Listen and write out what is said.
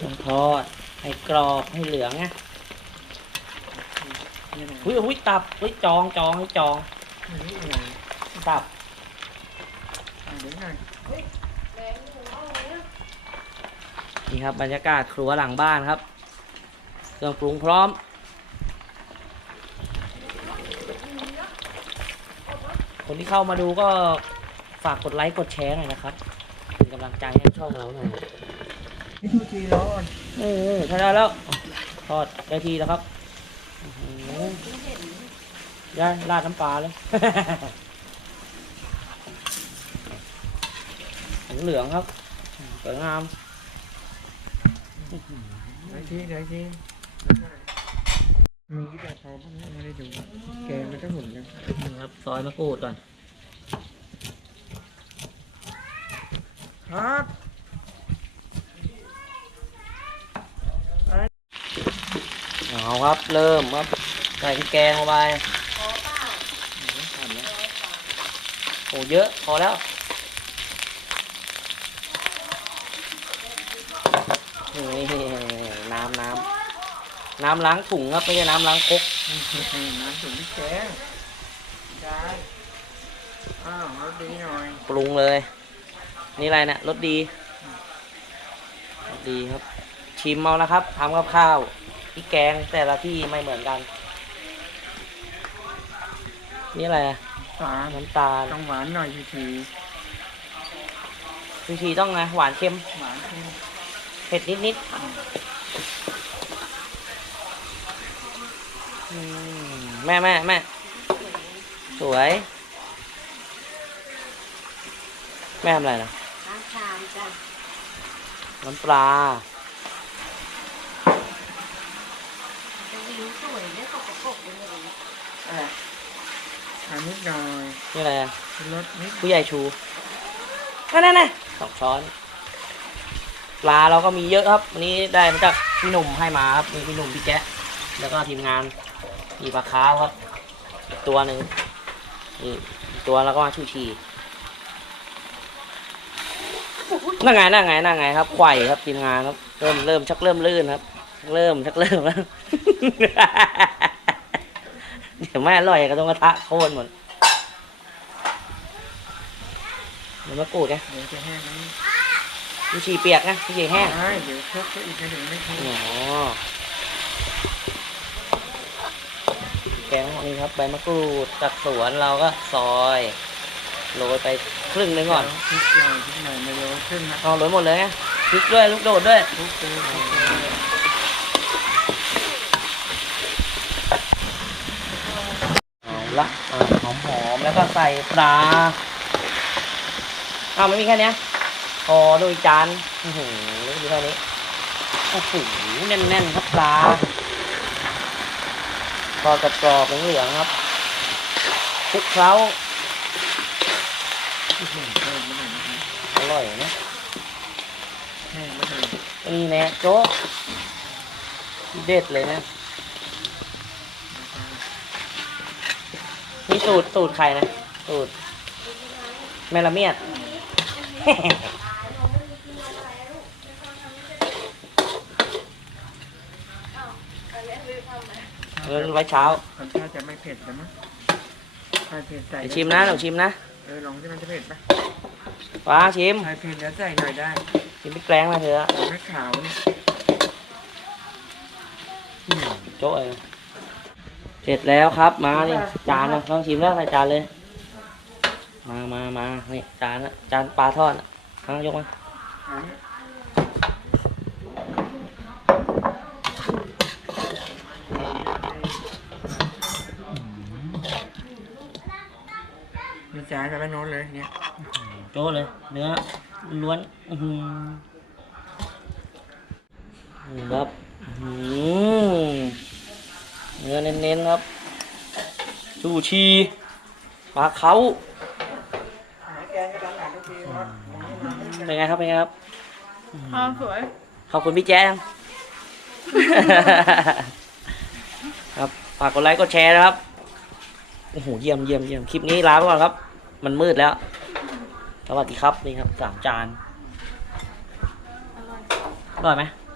ต้องทอดให้กรอบให้เหลืองไงนี่อะไรอุ้ยอุ้ยตับอุ้ยจองจองให้จองอันนี้อะไรตับอ่าเดี๋ยวหน่อยนี่ครับบรรยากาศครัวหลังบ้านครับ เครื่องปรุงพร้อมคนที่เข้ามาดูก็ฝากกดไลค์กดแชร์หน่อยนะครับเป็นกำลังใจให้ช่องเราหน่อย นี่ทุกทีร้อนเออใช่ได้แล้วทอดได้ทีแล้วครับย่าราดน้ำปลาเลยเหลืองครับสวยงามหลายทีหลายทีมีแต่พอพวกนี้ไม่ได้ดูแกมันก็หมุนกันนี่ครับซอยมะกรูดก่อนครับ เอาครับ เริ่มครับใส่พริกแกงลงไปโอ้เยอะ พอแล้วนี่น้ำน้ำน้ำล้างถุงครับไม่ใช่น้ำล้างครกน้ำถึงแกงได้อ้าวรสดีหน่อยปรุงเลย นี่อะไรเนี่ยรสดีรสดีครับ ชิมเอานะครับทำกับข้าวพ ริกแกงแต่ละที่ไม่เหมือนกัน นี่อะไรอะฝาน้ำตาลต้องหวานหน่อยทีทีวิธีต้องไงหวานเค็ม หวานเค็มเผ็ดนิดนิดอืมแม่แม่แม่สวย แม่ทำอะไรนะน้ำชามจ้ะน้ำปลา จะวิวสวยเนี่ยสกปรกเลย อะอันนิดหน่อยนี่อะไรอะรสนิดผู้ใหญ่ชูนั่นนั่นนสองช้อน ปลาเราก็มีเยอะครับวันนี้ได้มาจากพี่หนุ่มให้มาครับมีพี่หนุ่มพี่แจ๊ะแล้วก็ทีมงานมีปลาคาร์ฟครับอีกตัวหนึ่งนี่อีกตัวแล้วก็มาชูชีนั่งไงนั่งไงนั่งไงครับไข่ครับทีมงานครับเริ่มเริ่มชักเริ่มลื่นครับ เริ่มชักเริ่มแล้ว เดี๋ยวไม่อร่อยก็ต้องกระทะโค่นหมดเดี๋ยวมะกรูดไงเดี๋ยวจะแห้งแล้วชูชีเปียกไงชูชีแห้ง ใช่เดี๋ยวคลุกก็อีกนิดหนึ่งไม่ทิ้งอ๋อแกงนี่ครับใบมะกรูดจากสวนเราก็ซอยโรยไปครึ่งหนึงก่อนพริกหน่อยพริกหน่อยไม่โรยขึ้นนะเอาโรยหมดเลยไงพริกด้วยลูกโดดด้วยคลุกเลยค ลุกเลยเอาละหอมหอมๆแล้วก็ใส่ปลาอ้าวไม่มีแค่เนี้ยพอดูอีกจานอื้อหือดูแค่นี้โอ้โหแน่นๆครับปลาพอกรอบๆเหลืองๆครับคลุกเคล้าอื้อหือเพิ่มมาหน่อยนะครับอร่อยนะแห้งมาหน่อยนี่แน่โจ๊กเด็ดเลยนะ นี่สูตรสูตรใครนะสูตรแมละเมียด เงินไว้เช้ารสชาติจะไม่เผ็ดนะมั้งถ้าเผ็ดใส่เดี๋ยวชิมนะเดี๋ยวชิมนะเออลองที่มันจะเผ็ดปะฟ้าชิมถ้าเผ็ดแล้วใส่หน่อยได้ชิมพริกแกงมาเถอะเอาไม่ขาวนี่โจ๊กเลย เสร็จแล้วครับมานี่จานนะต้องชิมแล้วใส่จานเลย มามามานี่จานนะจานปลาทอดนะครั้งยกมาอันนี้มีจานกับโน้นเลยเนี่ยโจ้เลย เนื้อล้วน อื้อหือนี่ครับอื้อหือ เนื้อเน้นๆครับซูชีปลาเขาแกงก็ดังหนาทุกทีว่าเป็นไงครับเป็นไงครับอ๋อสวยขอบคุณพี่แจ๊ยังครับฝากกดไลค์กดแชร์นะครับโอ้โหเยี่ยมเยี่ยมเยี่ยมคลิปนี้ลาไปก่อนครับ มันมืดแล้ว สวัสดีครับนี่ครับสามจานอร่อยไหมอ